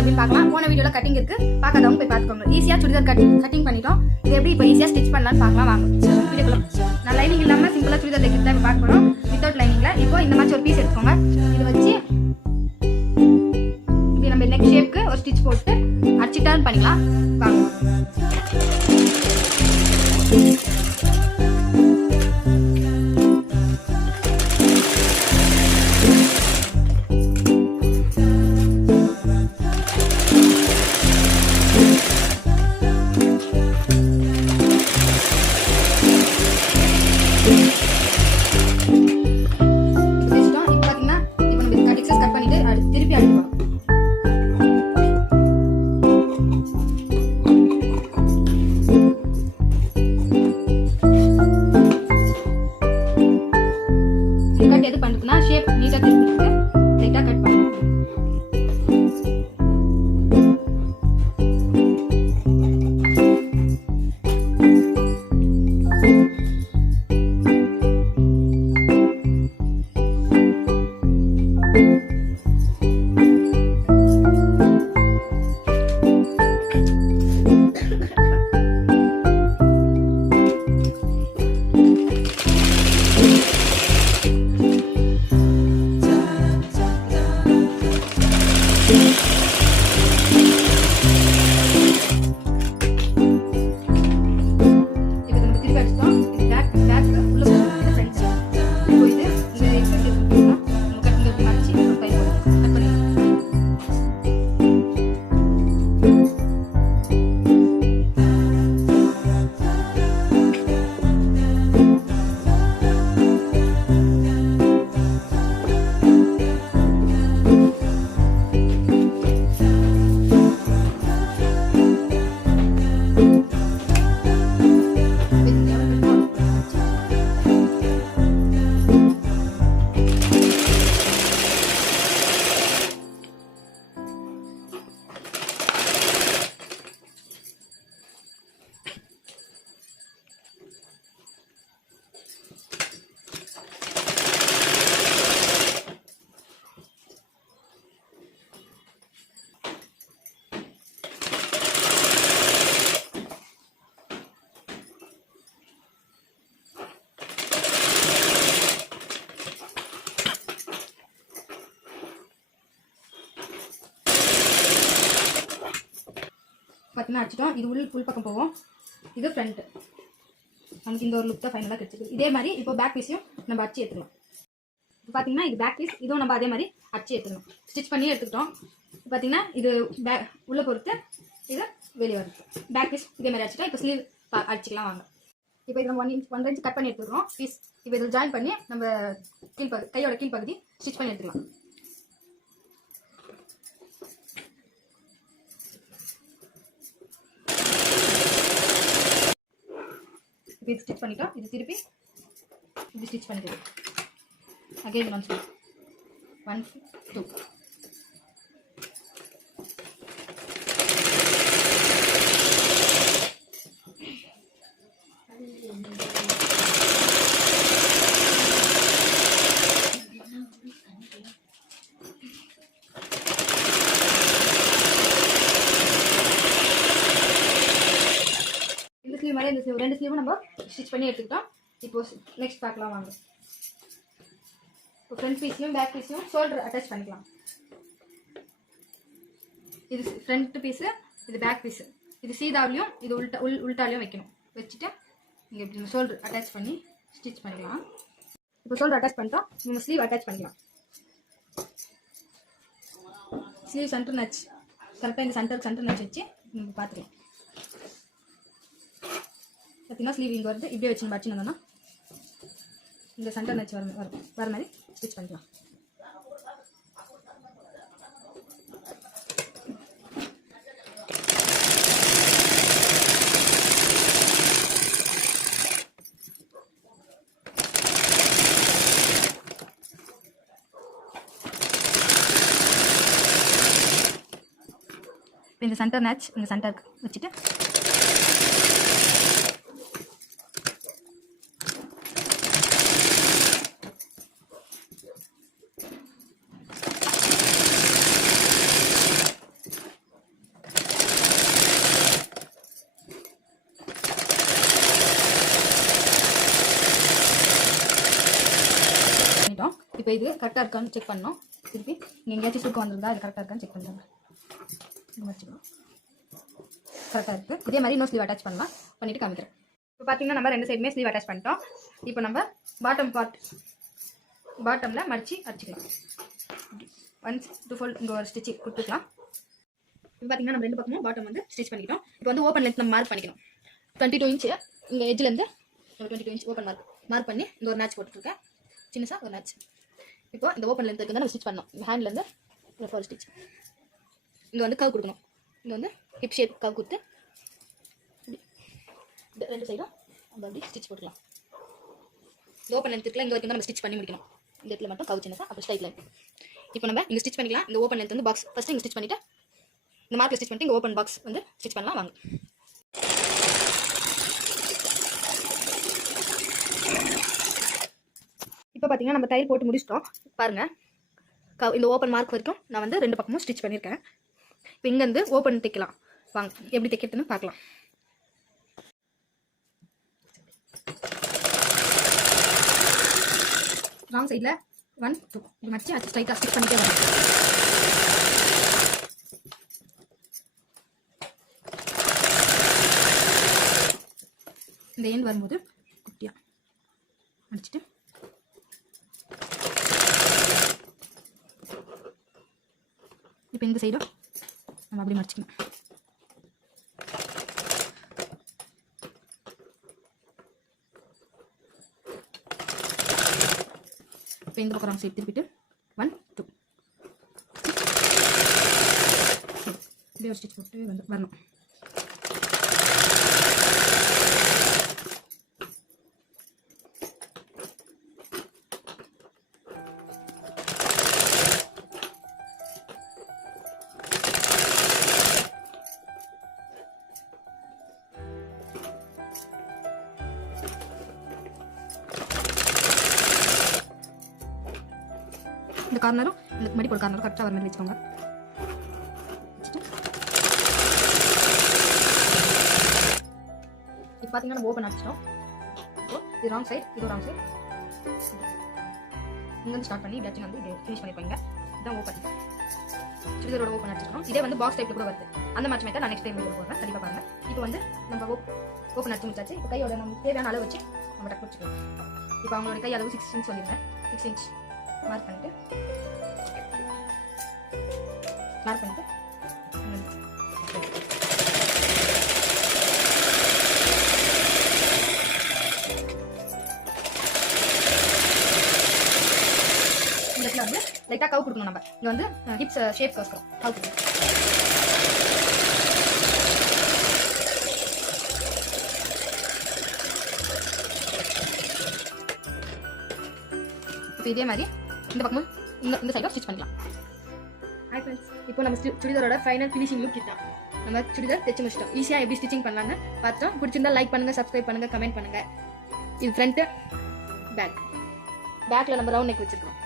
இருக்குது அப்படின்னு பார்க்கலாம். போன வீடியோவில் கட்டிங் இருக்குது, பார்க்காதவங்க போய் பார்த்துக்கோங்க. ஈஸியாக சுடிதார் கட்டிங் பண்ணிட்டோம். இது எப்படி இப்போ ஈஸியாக ஸ்டிச் பண்ணலான்னு பார்க்கலாம் வாங்க வீடியோக்குள்ள. நான் லைனிங் இல்லாமல் சிம்பிளாக சுடிதார் தைக்கிறது தான் பார்க்க போகிறோம், வித்தவுட் லைனிங்கில். இப்போ இந்த மாதிரி ஒரு பீஸ் எடுத்துக்கோங்க. இதை வச்சு இப்படி நம்ம நெக் ஷேப்க்கு ஒரு ஸ்டிச் போட்டு அடிச்சு டர்ன் பண்ணிக்கலாம் வாங்க. கட் எது பண்ணுறதுன்னா ஷேப் நீட்டாக திருப்பிட்டு லைட்டாக கட் பண்ணணும். பார்த்தீங்கன்னா அடிச்சிட்டோம். இது உள் பக்கம் போவோம், இது ஃப்ரண்ட்டு. நமக்கு இந்த ஒரு லுக் தான் ஃபைனலாக கிடச்சிருக்கு. இதே மாதிரி இப்போ பேக் பீஸையும் நம்ம அடிச்சு எடுத்துக்கலாம். இப்போ பார்த்தீங்கன்னா இது பேக் பீஸ், இதுவும் நம்ம அதே மாதிரி அடிச்சு எடுத்துக்கணும். ஸ்டிச் பண்ணி எடுத்துக்கிட்டோம். பார்த்தீங்கன்னா இது உள்ளே பொறுத்து இது வெளியே வருது. பேக் பீஸ் இதே மாதிரி அடிச்சிட்டோம். இப்போ ஸ்லீவ் அடிச்சிக்கலாம் வாங்க. இப்போ இது நம்ம 1 இன்ச் கட் பண்ணி எடுத்துக்கிறோம் பீஸ். இப்போ இதில் ஜாயின் பண்ணி நம்ம கையோட கீழ்ப்பகுதி ஸ்டிச் பண்ணி எடுத்துக்கலாம். இப்போ இது ஸ்டிச் பண்ணிட்டோம். இது திருப்பி இப்படி ஸ்டிச் பண்ணிக்கலாம். அகைன் 1 2 இந்த ஸ்லீவ் 2 ஸ்லீவும் நம்ம ஸ்டிச் பண்ணி எடுத்துக்கிட்டோம். இப்போ நெக்ஸ்ட் பார்க்கலாம் வாங்க. இப்போ ஃப்ரண்ட் பீஸையும் பேக் பீஸையும் ஷோல்டர் அட்டாச் பண்ணிக்கலாம். இது ஃப்ரண்ட் பீஸு, இது பேக் பீஸு. இது சீதாவிலையும் இது உள்டாலையும் வைக்கணும். வச்சுட்டு இங்கே இப்படி ஷோல்டர் அட்டாச் பண்ணி ஸ்டிச் பண்ணிக்கலாம். இப்போ ஷோல்டர் அட்டாச் பண்ணிட்டோம். நம்ம ஸ்லீவ் அட்டாச் பண்ணிக்கலாம். ஸ்லீவ் சென்டர் நச் கரெக்டாக இந்த சென்டர் நச் வச்சு நம்ம பார்த்துக்கலாம். பார்த்தீங்கன்னா ஸ்லீவ் இங்கே வருது. இப்படியே வச்சு நம்ம அடிச்சுனோம்னா இந்த சென்டர் நச்சு வர மாதிரி ஸ்டிச் பண்ணிக்கலாம். இந்த சென்டர் நச் இந்த சென்டருக்கு வச்சுட்டு இப்போ இது கரெக்டாக இருக்கான்னு செக் பண்ணணும். திருப்பி நீங்கள் எங்கேயாச்சும் சுருக்கம் வந்திருந்தா அது கரெக்டாக இருக்கான்னு செக் பண்ணுறாங்க. வச்சுக்கணும், கரெக்டாக இருக்குது. இதே மாதிரி இன்னும் ஸ்லீவ் அட்டாச் பண்ணலாம். பண்ணிவிட்டு காமிக்கிறேன். இப்போ பார்த்தீங்கன்னா நம்ம 2 சைடுமே ஸ்லீவ் அட்டாச் பண்ணிட்டோம். இப்போ நம்ம பாட்டமில் மடித்து அடிச்சுக்கலாம். 1 2 ஃபோல்ட் இங்கே ஒரு ஸ்டிச்சு கொடுத்துக்கலாம். இப்போ பார்த்தீங்கன்னா நம்ம 2 பக்கமும் பாட்டம் வந்து ஸ்டிச் பண்ணிக்கிட்டோம். இப்போ வந்து ஓப்பன் லென்த் நம்ம மார்க் பண்ணிக்கணும். 22 இன்ச்சு இங்கே எஜ்லேருந்து 22 இன்ச் ஓப்பன் மார்க் பண்ணி இந்த ஒரு மேட்ச் போட்டுருக்கேன். சின்னசாக ஒரு மேட்ச். இப்போ இந்த ஓப்பன் லென்த்துக்கு தான் நம்ம ஸ்டிச் பண்ணோம். ஹேண்ட்லேருந்து ஒரு ஸ்டிச் இங்கே வந்து கவ் கொடுக்கணும். இங்கே வந்து ஹிப் ஷேப் கவ் கொடுத்து இந்த 2 சைடும் நம்ம அப்படி ஸ்டிச் போட்டுக்கலாம். இந்த ஓப்பன் லென்த்துக்குலாம் இங்கே வரைக்கும் தான் நம்ம ஸ்டிச் பண்ணி முடிக்கணும். இந்த இடத்துல மட்டும் கவ் சின்னசாக அப்புறம் ஸ்ட்ரைட் லைன். இப்போ நம்ம இங்கே ஸ்டிச் பண்ணிக்கலாம். இந்த ஓப்பன் லென்த் வந்து பாக்ஸ் ஃபஸ்ட்டு இங்கே ஸ்டிச் பண்ணிவிட்டு இந்த மார்க்கில் ஸ்டிச் பண்ணிட்டு இங்கே ஓப்பன் பாக்ஸ் வந்து ஸ்டிச் பண்ணலாம். வாங்க. இப்போ பார்த்தீங்கன்னா நம்ம தையல் போட்டு முடிச்சிட்டோம். பாருங்கள், இந்த ஓப்பன் மார்க் வரைக்கும் நான் வந்து 2 பக்கமும் ஸ்டிச் பண்ணியிருக்கேன். இப்போ இங்கேருந்து ஓப்பன் தைக்கலாம். வாங்க எப்படி தைக்கிறதுன்னு பார்க்கலாம். ராங் சைடில் 1 2 இது மடிச்சு அது ஸ்ட்ரைட்டாக ஸ்டிச் பண்ணிட்டே வரும். இந்த எண்ட் வரும்போது குட்டியாக மடிச்சுட்டு இப்போ இந்த சைடும் நம்ம அப்படி மடிச்சுக்கணும். இப்போ இந்த பக்கம் சைடு திருப்பிட்டு 1 2 இப்படியே ஒரு ஸ்டிச் போட்டு வரணும். இந்த கார்னரும் இந்த மடி போட கார்னரும் கரெக்டாக வர மாதிரி வச்சுக்கோங்க. இப்போ பார்த்தீங்கன்னா நம்ம ஓப்பன் அடிச்சிட்டோம். இது ராங் சைடு, இது ராங் சைடு. இங்கேருந்து ஸ்டார்ட் பண்ணி இப்படியாச்சும் வந்து ஃபினிஷ் பண்ணிப்பாங்க. இதுதான் ஓப்பன். சுடிதாரோட ஓப்பன் அடிச்சிருக்கோம். இதே வந்து பாக்ஸ் டைப்பில் கூட வருது. அந்த மேட்ச் மேட்டர் நான் நெக்ஸ்ட் டைம் வீடியோ போடுறேன். கண்டிப்பாக பாருங்கள். இப்போ வந்து நம்ம ஓப்பன் அடிச்சு முடிச்சாச்சு. இப்போ கையோட நம்ம தேவையான அளவு வச்சு நம்ம டக் வச்சுக்கலாம். இப்போ அவங்களோட கை அளவு 6 இன்ச் சொல்லியிருந்தேன். 6 இன்ச் மார்க் பண்ணிட்டு இந்த இடத்துல வந்து லைட்டாக கவு கொடுக்கணும். நம்ம இங்கே வந்து ஹிப்ஸ் ஷேப் கோஸ்கிறோம். கவு கொடுக்கணும். இப்போ இதே மாதிரி இந்த பக்கமும் இந்த சைடும் ஸ்டிச் பண்ணலாம். ஹாய் ஃப்ரெண்ட்ஸ், இப்போ நம்ம சுடிதாரோட ஃபைனல் ஃபினிஷிங் லுக் கிட்ட நம்ம சுடிதார் தைச்சு முடிச்சிட்டோம். ஈஸியாக எப்படி ஸ்டிச்சிங் பண்ணலான்னு பார்த்துட்டோம். பிடிச்சிருந்தா லைக் பண்ணுங்கள், சப்ஸ்கிரைப் பண்ணுங்கள், கமெண்ட் பண்ணுங்கள். இது ஃப்ரண்ட்டு பேக்கில் நம்ம ரவுண்ட் நெக் வச்சுருக்கோம்.